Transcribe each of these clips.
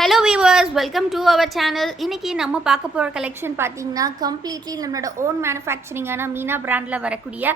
Hello viewers, welcome to our channel. இன்றைக்கி நம்ம பார்க்க போகிற கலெக்ஷன் பார்த்தீங்கன்னா கம்ப்ளீட்லி நம்மளோட ஓன் மேனுஃபேக்சரிங்கான மீனா பிராண்டில் வரக்கூடிய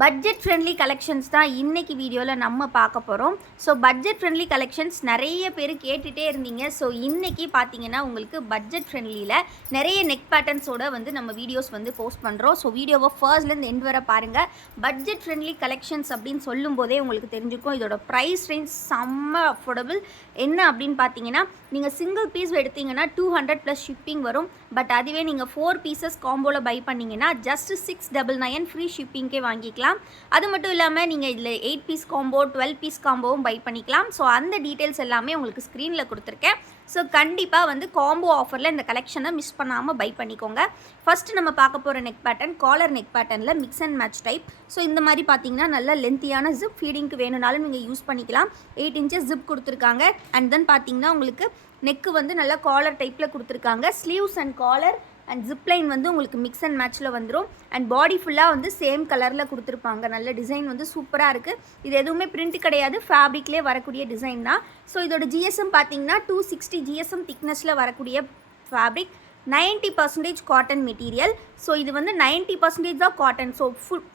பட்ஜெட் ஃப்ரெண்ட்லி கலெக்ஷன்ஸ் தான் இன்றைக்கி வீடியோவில் நம்ம பார்க்க போகிறோம். ஸோ பட்ஜெட் ஃப்ரெண்ட்லி கலெக்ஷன்ஸ் நிறைய பேர் கேட்டுகிட்டே இருந்தீங்க. ஸோ இன்றைக்கி பார்த்தீங்கன்னா உங்களுக்கு பட்ஜெட் ஃப்ரெண்ட்லியில் நிறைய நெக் பேட்டர்ன்ஸோட நம்ம வீடியோஸ் போஸ்ட் பண்ணுறோம். ஸோ வீடியோவை ஃபர்ஸ்ட்லேருந்து எண்ட் வர பாருங்கள். பட்ஜெட் ஃப்ரெண்ட்லி கலெக்ஷன்ஸ் அப்படின்னு சொல்லும் போதே உங்களுக்கு தெரிஞ்சுக்கும் இதோட ப்ரைஸ் ரேஞ்ச் செம்ம அஃபோர்டபுள். என்ன அப்படின்னு பார்த்தீங்கன்னா, நீங்கள் சிங்கிள் பீஸ் எடுத்தீங்கன்னா 200+ ஷிப்பிங் வரும். பட் அதுவே நீங்கள் 4 பீசஸ் காம்போவில் பை பண்ணிங்கன்னா ஜஸ்ட் 699 ஃப்ரீ ஷிப்பிங்கே வாங்கிக்கலாம். அது மட்டும் இல்லாமல் நீங்கள் இதில் 8 பீஸ் காம்போ 12 பீஸ் காம்போவும் பை பண்ணிக்கலாம். ஸோ அந்த டீட்டெயில்ஸ் எல்லாமே உங்களுக்கு ஸ்க்ரீனில் கொடுத்துருக்கேன். ஸோ கண்டிப்பாக காம்போ ஆஃபரில் இந்த கலெக்ஷனை மிஸ் பண்ணாமல் பை பண்ணிக்கோங்க. ஃபஸ்ட்டு நம்ம பார்க்க போகிற நெக் பேட்டர்ன் காலர் நெக் பேட்டர்னில் mix and match type. So இந்த மாதிரி பார்த்தீங்கன்னா நல்ல லென்த்தியான ஜிப் ஃபீடிங்க்கு வேணும்னாலும் நீங்கள் யூஸ் பண்ணிக்கலாம். 8 inches ஜிப் கொடுத்துருக்காங்க. அண்ட் தென் பார்த்தீங்கன்னா உங்களுக்கு நெக்கு நல்லா காலர் டைப்பில் கொடுத்துருக்காங்க. Sleeves and collar and zipline உங்களுக்கு மிக்ஸ் அண்ட் மேட்ச்சில் வந்துடும். அண்ட் பாடி ஃபுல்லாக சேம் கலரில் கொடுத்துருப்பாங்க. நல்ல டிசைன் சூப்பராக இருக்குது. இது எதுவுமே பிரிண்ட் கிடையாது, ஃபேப்ரிக்லேயே வரக்கூடிய டிசைன் தான். ஸோ இதோட ஜிஎஸ்எம் பார்த்தீங்கன்னா 260 ஜிஎஸ்எம் திக்னஸில் வரக்கூடிய ஃபேப்ரிக். 90% cotton material. ஸோ இது 90% தான் cotton. So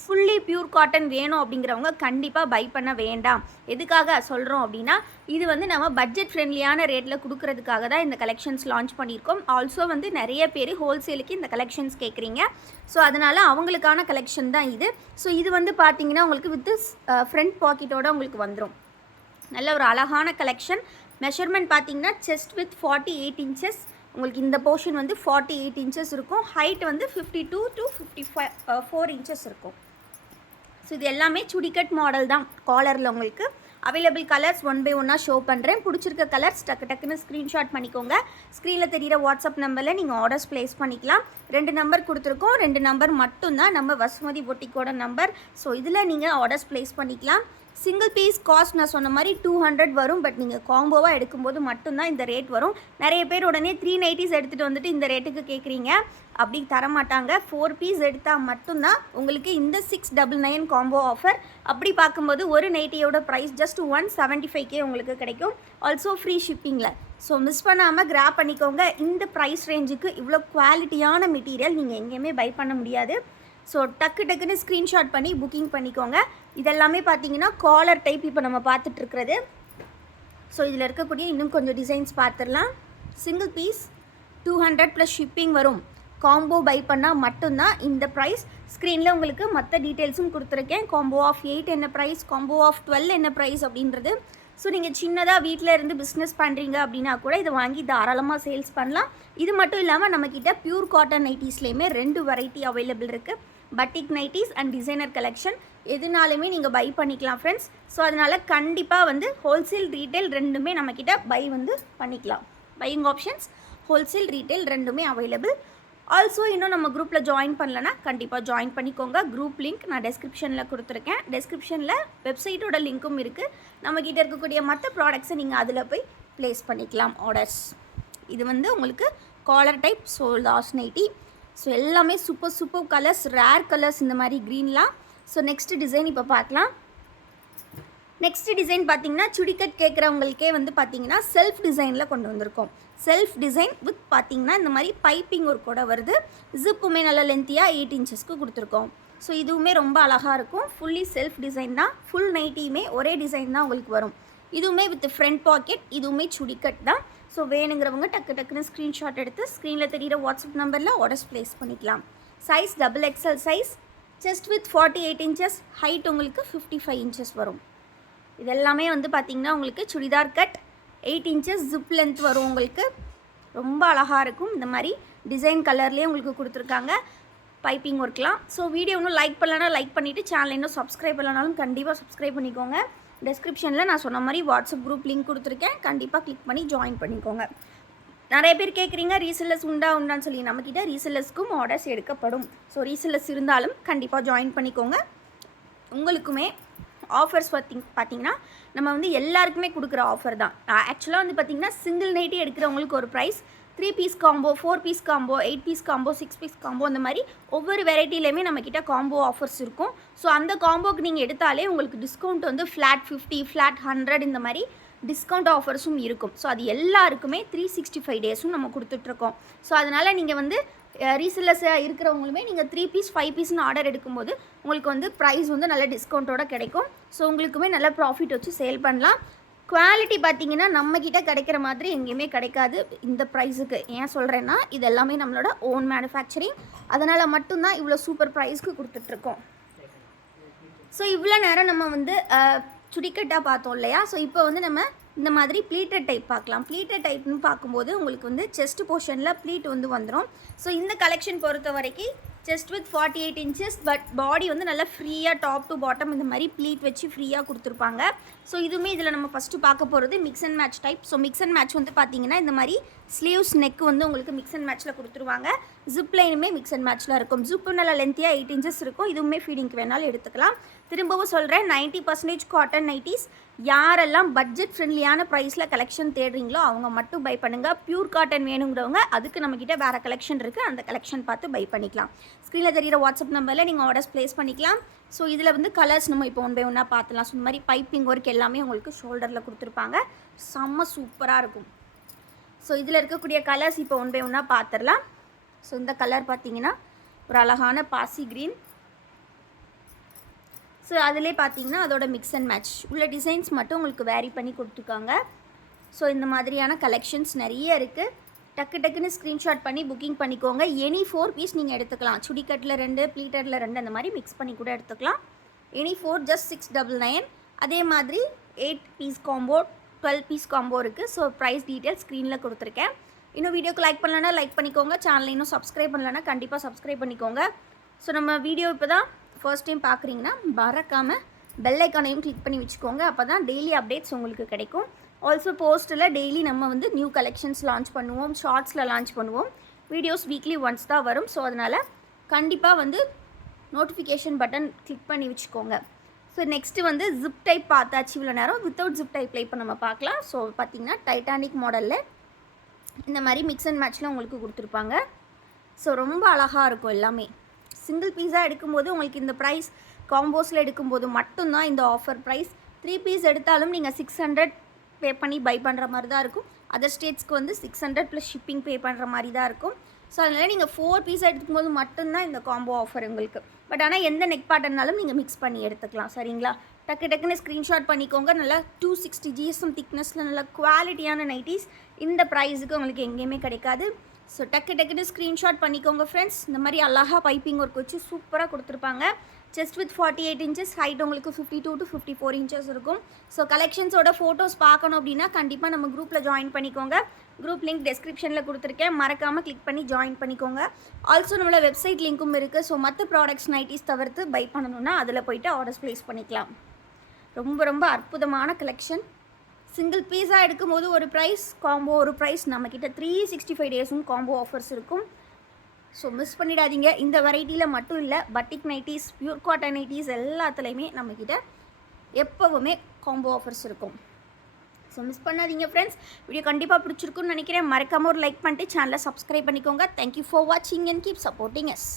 fully pure cotton வேணும் அப்படிங்கிறவங்க கண்டிப்பாக பை பண்ண வேண்டாம். எதுக்காக சொல்கிறோம் அப்படின்னா, இது நம்ம பட்ஜெட் ஃப்ரெண்ட்லியான ரேட்டில் கொடுக்கறதுக்காக தான் இந்த கலெக்ஷன்ஸ் லான்ச் பண்ணியிருக்கோம். ஆல்சோ நிறைய பேர் ஹோல்சேலுக்கு இந்த கலெக்ஷன்ஸ் கேட்குறீங்க. ஸோ அதனால் அவங்களுக்கான கலெக்ஷன் தான் இது. ஸோ இது பார்த்தீங்கன்னா உங்களுக்கு வித் ஃப்ரண்ட் பாக்கெட்டோடு உங்களுக்கு வந்துடும். நல்ல ஒரு அழகான கலெக்ஷன். மெஷர்மெண்ட் பார்த்தீங்கன்னா செஸ்ட் வித் 48 inches. உங்களுக்கு இந்த போர்ஷன் 48 inches இருக்கும். ஹைட் 52 to 54 inches இருக்கும். ஸோ இது எல்லாமே சுடிகட் மாடல் தான். காலரில் உங்களுக்கு அவைலபிள் கலர்ஸ் 1 by 1 ஷோ பண்ணுறேன். பிடிச்சிருக்க கலர்ஸ் டக்குன்னு ஸ்க்ரீன்ஷாட் பண்ணிக்கோங்க. ஸ்க்ரீனில் தெரிகிற வாட்ஸ்அப் நம்பரில் நீங்கள் ஆர்டர்ஸ் ப்ளேஸ் பண்ணிக்கலாம். 2 நம்பர் கொடுத்துருக்கோம். 2 நம்பர் மட்டும்தான் நம்ம வசுமதி பொட்டிக்கோட நம்பர். ஸோ இதில் நீங்கள் ஆர்டர்ஸ் ப்ளேஸ் பண்ணிக்கலாம். சிங்கிள் பீஸ் காஸ்ட் நான் சொன்ன மாதிரி 200 வரும். பட் நீங்கள் காம்போவாக எடுக்கும்போது மட்டும்தான் இந்த ரேட் வரும். நிறைய பேர் உடனே 390s எடுத்துகிட்டு வந்துட்டு இந்த ரேட்டுக்கு கேட்குறீங்க. அப்படி தரமாட்டாங்க. 4 பீஸ் எடுத்தால் மட்டும்தான் உங்களுக்கு இந்த 699 காம்போ ஆஃபர். அப்படி பார்க்கும்போது ஒரு நைட்டியோட ப்ரைஸ் ஜஸ்ட் 175K உங்களுக்கு கிடைக்கும். ஆல்சோ ஃப்ரீ ஷிப்பிங்கில். ஸோ மிஸ் பண்ணாமல் கிராப் பண்ணிக்கோங்க. இந்த ப்ரைஸ் ரேஞ்சுக்கு இவ்வளோ குவாலிட்டியான மெட்டீரியல் நீங்கள் எங்கேயுமே பை பண்ண முடியாது. ஸோ டக்குன்னு ஸ்க்ரீன்ஷாட் பண்ணி புக்கிங் பண்ணிக்கோங்க. இதெல்லாமே பார்த்தீங்கன்னா காலர் டைப் இப்போ நம்ம பார்த்துட்ருக்கிறது. ஸோ இதில் இருக்கக்கூடிய இன்னும் கொஞ்சம் டிசைன்ஸ் பார்த்துடலாம். சிங்கிள் பீஸ் 200+ ஷிப்பிங் வரும். காம்போ பை பண்ணால் மட்டும்தான் இந்த ப்ரைஸ். ஸ்க்ரீனில் உங்களுக்கு மற்ற டீட்டெயில்ஸும் கொடுத்துருக்கேன். காம்போ ஆஃப் 8 என்ன ப்ரைஸ், காம்போ ஆஃப் 12 என்ன ப்ரைஸ் அப்படின்றது. ஸோ நீங்கள் சின்னதாக வீட்டில் இருந்து பிஸ்னஸ் பண்ணுறீங்க அப்படின்னா கூட இதை வாங்கி தாராளமாக சேல்ஸ் பண்ணலாம். இது மட்டும் இல்லாமல் நம்மக்கிட்ட பியூர் காட்டன் நைட்டிஸ்லேயுமே 2 வெரைட்டி அவைலபிள் இருக்குது. பட்டிக் நைட்டிஸ் அண்ட் டிசைனர் கலெக்ஷன் எதுனாலுமே நீங்கள் பை பண்ணிக்கலாம் ஃப்ரெண்ட்ஸ். ஸோ அதனால் கண்டிப்பாக ஹோல்சேல் ரீட்டைல் ரெண்டுமே நம்மக்கிட்ட பை பண்ணிக்கலாம். பையிங் ஆப்ஷன்ஸ் ஹோல்சேல் ரீட்டைல் ரெண்டுமே அவைலபிள். ஆல்சோ இன்னும் நம்ம குரூப்பில் ஜாயின் பண்ணலன்னா கண்டிப்பாக ஜாயின் பண்ணிக்கோங்க. குரூப் லிங்க் நான் டெஸ்கிரிப்ஷனில் கொடுத்துருக்கேன். டெஸ்கிரிப்ஷனில் வெப்சைட்டோட லிங்க்கும் இருக்குது. நம்மக்கிட்ட இருக்கக்கூடிய மற்ற ப்ராடக்ட்ஸை நீங்கள் அதில் போய் ப்ளேஸ் பண்ணிக்கலாம் ஆர்டர்ஸ். இது உங்களுக்கு collar type. So last nighty. So எல்லாமே சூப்பர் கலர்ஸ், ரேர் கலர்ஸ் இந்த மாதிரி க்ரீன்லாம். ஸோ நெக்ஸ்ட் டிசைன் இப்போ பார்க்கலாம். நெக்ஸ்ட் டிசைன் பார்த்தீங்கன்னா சுடிக்கட் கேட்குறவங்களுக்கே பார்த்தீங்கன்னா செல்ஃப் டிசைனில் கொண்டு வந்திருக்கோம். செல்ஃப் டிசைன் வித் பார்த்தீங்கன்னா இந்த மாதிரி பைப்பிங் ஒரு கூட வருது. ஜிப்புமே நல்ல லென்த்தியாக 8 inchesக்கு கொடுத்துருக்கோம். ஸோ இதுவுமே ரொம்ப அழகாக இருக்கும். ஃபுல்லி செல்ஃப் டிசைன் தான். ஃபுல் நைட்டியுமே ஒரே டிசைன் தான் உங்களுக்கு வரும். இதுவுமே வித் ஃப்ரண்ட் பாக்கெட். இதுவுமே சுடிக்கட் தான். ஸோ வேணுங்கிறவங்க டக்குன்னு ஸ்க்ரீன்ஷாட் எடுத்து ஸ்க்ரீனில் தெரிகிற வாட்ஸ்அப் நம்பரில் ஆர்டர்ஸ் ப்ளேஸ் பண்ணிக்கலாம். Size XXL size. Chest with 48 inches. Height உங்களுக்கு 55 inches வரும். இதெல்லாமே பார்த்தீங்கன்னா உங்களுக்கு churidar cut. 8 inches zip length வரும். உங்களுக்கு ரொம்ப அழகாக இருக்கும். இந்த மாதிரி டிசைன் கலர்லேயே உங்களுக்கு கொடுத்துருக்காங்க. பைப்பிங் ஒர்க்லாம். ஸோ வீடியோ இன்னும் லைக் பண்ணலன்னா லைக் பண்ணிவிட்டு சேனல் இன்னும் சப்ஸ்கிரைப் பண்ணலனாலும் கண்டிப்பாக சப்ஸ்கிரைப் பண்ணிக்கோங்க. டெஸ்கிரிப்ஷனில் நான் சொன்ன மாதிரி வாட்ஸ்அப் குரூப் லிங்க் கொடுத்துருக்கேன். கண்டிப்பாக கிளிக் பண்ணி ஜாயின் பண்ணிக்கோங்க. நிறைய பேர் கேட்குறீங்க ரீசெல்லர்ஸ் உண்டான்னு சொல்லி. நம்மக்கிட்ட ரீசெல்லர்ஸ்க்கும் ஆர்டர்ஸ் எடுக்கப்படும். ஸோ ரீசெல்லர்ஸ் இருந்தாலும் கண்டிப்பாக ஜாயின் பண்ணிக்கோங்க. உங்களுக்குமே ஆஃபர்ஸ் பார்த்தீங்கன்னா நம்ம எல்லாருக்குமே கொடுக்குற ஆஃபர் தான். ஆக்சுவலாக பார்த்தீங்கன்னா சிங்கிள் நைட்டி எடுக்கிறவங்களுக்கு ஒரு price. 3 piece combo, 4 piece combo, 8 piece combo, 6 piece combo, அந்த மாதிரி ஒவ்வொரு வெரைட்டிலையுமே நம்மக்கிட்ட காம்போ ஆஃபர்ஸ் இருக்கும். ஸோ அந்த காம்போக்கு நீங்கள் எடுத்தாலே உங்களுக்கு டிஸ்கவுண்ட் ஃப்ளாட் 50, ஃப்ளாட் 100 இந்த மாதிரி டிஸ்கவுண்ட் ஆஃபர்ஸும் இருக்கும். ஸோ அது எல்லாருக்குமே 365 டேஸும் நம்ம கொடுத்துட்ருக்கோம். ஸோ அதனால் நீங்கள் வந்து ரீசெல்லர்ஸாக இருக்கிறவங்களுமே நீங்கள் 3 பீஸ் 5 பீஸ்னு ஆர்டர் எடுக்கும்போது உங்களுக்கு வந்து ப்ரைஸ் வந்து நல்ல டிஸ்கவுண்ட்டோட கிடைக்கும். ஸோ உங்களுக்குமே நல்ல ப்ராஃபிட் வச்சு சேல் பண்ணலாம். குவாலிட்டி பார்த்திங்கன்னா நம்மக்கிட்ட கிடைக்கிற மாதிரி எங்கேயுமே கிடைக்காது இந்த ப்ரைஸுக்கு. ஏன் சொல்கிறேன்னா இது எல்லாமே நம்மளோட ஓன் மேனுஃபேக்சரிங், அதனால் மட்டும்தான் இவ்வளோ சூப்பர் ப்ரைஸ்க்கு கொடுத்துட்ருக்கோம். ஸோ இவ்வளோ நேரம் நம்ம வந்து சுடிக்கட்டாக பார்த்தோம் இல்லையா? ஸோ இப்போ வந்து நம்ம இந்த மாதிரி ப்ளீட்டட் டைப் பார்க்கலாம். ப்ளீட்டட் டைப்னு பார்க்கும்போது உங்களுக்கு வந்து செஸ்ட் போர்ஷனில் ப்ளீட் வந்து வந்துடும். ஸோ இந்த கலெக்ஷன் பொறுத்த வரைக்கும் செஸ்ட் வித் 48 இன்ச்சஸ், பட் பாடி வந்து நல்லா ஃப்ரீயாக டாப் டு பாட்டம் இந்த மாதிரி ப்ளீட் வச்சு ஃப்ரீயாக கொடுத்துருப்பாங்க. ஸோ இதுவுமே இதில் நம்ம ஃபஸ்ட்டு பார்க்க போகிறது mix and match type. So mix and match வந்து பார்த்திங்கன்னா இந்த மாதிரி ஸ்லீவ்ஸ் நெக் வந்து உங்களுக்கு மிக்ஸ் அண்ட் மேட்ச்சில் கொடுத்துருவாங்க. ஜிப் லைனுமே மிக்ஸ் அண்ட் மேட்ச்சில் இருக்கும். ஜிப்பு நல்லா லென்த்தியாக 8 இன்ச்சஸ் இருக்கும். இதுவுமே ஃபீடிங்க்கு வேணாலும் எடுத்துக்கலாம். திரும்பவும் சொல்கிறேன், 90% காட்டன் நைட்டிஸ். யாரெல்லாம் பட்ஜெட் ஃப்ரெண்ட்லியான ப்ரைஸில் கலெக்ஷன் தேடுறீங்களோ அவங்க மட்டும் பை பண்ணுங்கள். பியூர் காட்டன் வேணுங்கிறவங்க அதுக்கு நம்மக்கிட்ட வேறு கலெக்ஷன் இருக்குது, அந்த கலெக்ஷன் பார்த்து பை பண்ணிக்கலாம். ஸ்க்ரீனில் தெரிகிற வாட்ஸ்அப் நம்பரில் நீங்கள் ஆர்டர்ஸ் ப்ளேஸ் பண்ணிக்கலாம். ஸோ இதில் வந்து கலர்ஸ் நம்ம இப்போ ஒன் பை ஒன்னாக பார்த்துலாம். ஸோ இந்த மாதிரி பைப்பிங் ஒர்க் எல்லாமே உங்களுக்கு ஷோல்டரில் கொடுத்துருப்பாங்க. செம்ம சூப்பராக இருக்கும். ஸோ இதில் இருக்கக்கூடிய கலர்ஸ் இப்போ ஒன் பை ஒன்னாக பார்த்துடலாம். ஸோ இந்த கலர் பார்த்தீங்கன்னா ஒரு அழகான பாசி க்ரீன். ஸோ அதிலே பார்த்தீங்கன்னா அதோட மிக்ஸ் அண்ட் மேட்ச் உள்ள டிசைன்ஸ் மட்டும் உங்களுக்கு வேரி பண்ணி கொடுத்துருக்காங்க. ஸோ இந்த மாதிரியான கலெக்ஷன்ஸ் நிறைய இருக்குது. டக்கு டக்குன்னு ஸ்க்ரீன்ஷாட் பண்ணி புக்கிங் பண்ணிக்கோங்க. எனி 4 பீஸ் நீங்கள் எடுத்துக்கலாம். சுடிக்கட்டில் 2, ப்ளீட்டரில் 2 அந்த மாதிரி மிக்ஸ் பண்ணி கூட எடுத்துக்கலாம். Any 4 just 699. அதே மாதிரி 8 பீஸ் காம்போ, 12 பீஸ் காம்போ இருக்குது. ஸோ ப்ரைஸ் டீட்டெயில் ஸ்க்ரீனில் கொடுத்துருக்கேன். இன்னும் வீடியோக்கு லைக் பண்ணலன்னா லைக் பண்ணிக்கோங்க. சேனலை இன்னும் சப்ஸ்கிரைப் பண்ணலன்னா கண்டிப்பாக சப்ஸ்கிரைப் பண்ணிக்கோங்க. ஸோ நம்ம வீடியோ இப்போ தான் ஃபர்ஸ்ட் டைம் பார்க்குறீங்கன்னா மறக்காமல் பெல் ஐக்கானையும் கிளிக் பண்ணி வச்சுக்கோங்க. அப்போ தான் டெய்லி அப்டேட்ஸ் உங்களுக்கு கிடைக்கும். ஆல்சோ போஸ்ட்டில் டெய்லி நம்ம வந்து நியூ கலெக்ஷன்ஸ் லான்ச் பண்ணுவோம், ஷார்ட்ஸில் லான்ச் பண்ணுவோம். வீடியோஸ் வீக்லி ஒன்ஸ் தான் வரும். ஸோ அதனால் கண்டிப்பாக வந்து நோட்டிஃபிகேஷன் பட்டன் கிளிக் பண்ணி வச்சுக்கோங்க. ஸோ நெக்ஸ்ட்டு வந்து ஜிப் டைப் பார்த்தாச்சு இவ்வளோ நேரம். வித்தவுட் ஜிப் டைப்பில் இப்போ நம்ம பார்க்கலாம். ஸோ பார்த்திங்கன்னா டைட்டானிக் மாடலில் இந்த மாதிரி மிக்ஸ் அண்ட் மேட்ச்சில் உங்களுக்கு கொடுத்துருப்பாங்க. ஸோ ரொம்ப அழகாக இருக்கும் எல்லாமே. சிங்கிள் பீஸாக எடுக்கும்போது உங்களுக்கு இந்த ப்ரைஸ், காம்போஸில் எடுக்கும்போது மட்டும்தான் இந்த ஆஃபர் ப்ரைஸ். 3 பீஸ் எடுத்தாலும் நீங்கள் 600 பே பண்ணி பை பண்ணுற மாதிரி தான் இருக்கும். அதர் ஸ்டேட்ஸ்க்கு வந்து 600 ப்ளஸ் ஷிப்பிங் பே பண்ணுற மாதிரி தான் இருக்கும். ஸோ அதனால் நீங்கள் 4 பீஸ் எடுக்கும்போது மட்டும்தான் இந்த காம்போ ஆஃபர் உங்களுக்கு. பட் ஆனால் எந்த நெக் பேட்டர்னாலும் நீங்கள் மிக்ஸ் பண்ணி எடுத்துக்கலாம். சரிங்களா? டக்கு டக்குன்னு ஸ்க்ரீன்ஷாட் பண்ணிக்கோங்க. நல்லா 260 GSM திக்னஸில் நல்ல குவாலிட்டியான நைட்டிஸ் இந்த ப்ரைஸுக்கு உங்களுக்கு எங்கேயுமே கிடைக்காது. ஸோ டக்கு டக்குன்னு ஸ்க்ரீன்ஷாட் பண்ணிக்கோங்க ஃப்ரெண்ட்ஸ். இந்த மாதிரி அழகாக பைப்பிங் ஒர்க் வச்சு சூப்பராக கொடுத்துருப்பாங்க. செஸ்ட் வித் 48 இன்ச்சஸ், ஹைட் உங்களுக்கு 52 to 54 இன்ச்சஸ் இருக்கும். ஸோ கலெக்ஷன்ஸோட ஃபோட்டோஸ் பார்க்கணும் அப்படின்னா கண்டிப்பாக நம்ம குரூப்பில் ஜாயின் பண்ணிக்கோங்க. குரூப் லிங்க் டெஸ்கிரிப்ஷனில் கொடுத்துருக்கேன், மறக்காமல் கிளிக் பண்ணி ஜாயின் பண்ணிக்கோங்க. ஆல்சோ நம்மளோட வெப்சைட் லிங்க்கும் இருக்குது. ஸோ மற்ற ப்ராடக்ட்ஸ் நைட்டிஸ் தவிர்த்து பை பண்ணணுன்னா அதில் போய்ட்டு ஆர்டர்ஸ் ப்ளேஸ் பண்ணிக்கலாம். ரொம்ப ரொம்ப அற்புதமான கலெக்ஷன். சிங்கிள் பீஸாக எடுக்கும்போது ஒரு ப்ரைஸ், காம்போ ஒரு ப்ரைஸ். நம்மக்கிட்ட 365 டேஸும் காம்போ ஆஃபர்ஸ் இருக்கும். ஸோ மிஸ் பண்ணிடாதீங்க. இந்த வெரைட்டியில் மட்டும் இல்லை, பட்டிக் நைட்டிஸ், பியூர் காட்டன் நைட்டிஸ் எல்லாத்துலேயுமே நம்மக்கிட்ட எப்போவுமே காம்போ ஆஃபர்ஸ் இருக்கும். ஸோ மிஸ் பண்ணாதீங்க ஃப்ரெண்ட்ஸ். வீடியோ கண்டிப்பாக பிடிச்சிருக்குன்னு நினைக்கிறேன். மறக்காமல் ஒரு லைக் பண்ணிட்டு சேனலை சப்ஸ்கிரைப் பண்ணிக்கோங்க. தேங்க்யூ ஃபார் வாட்சிங் அண்ட் கீப் சப்போர்ட்டிங் அஸ்.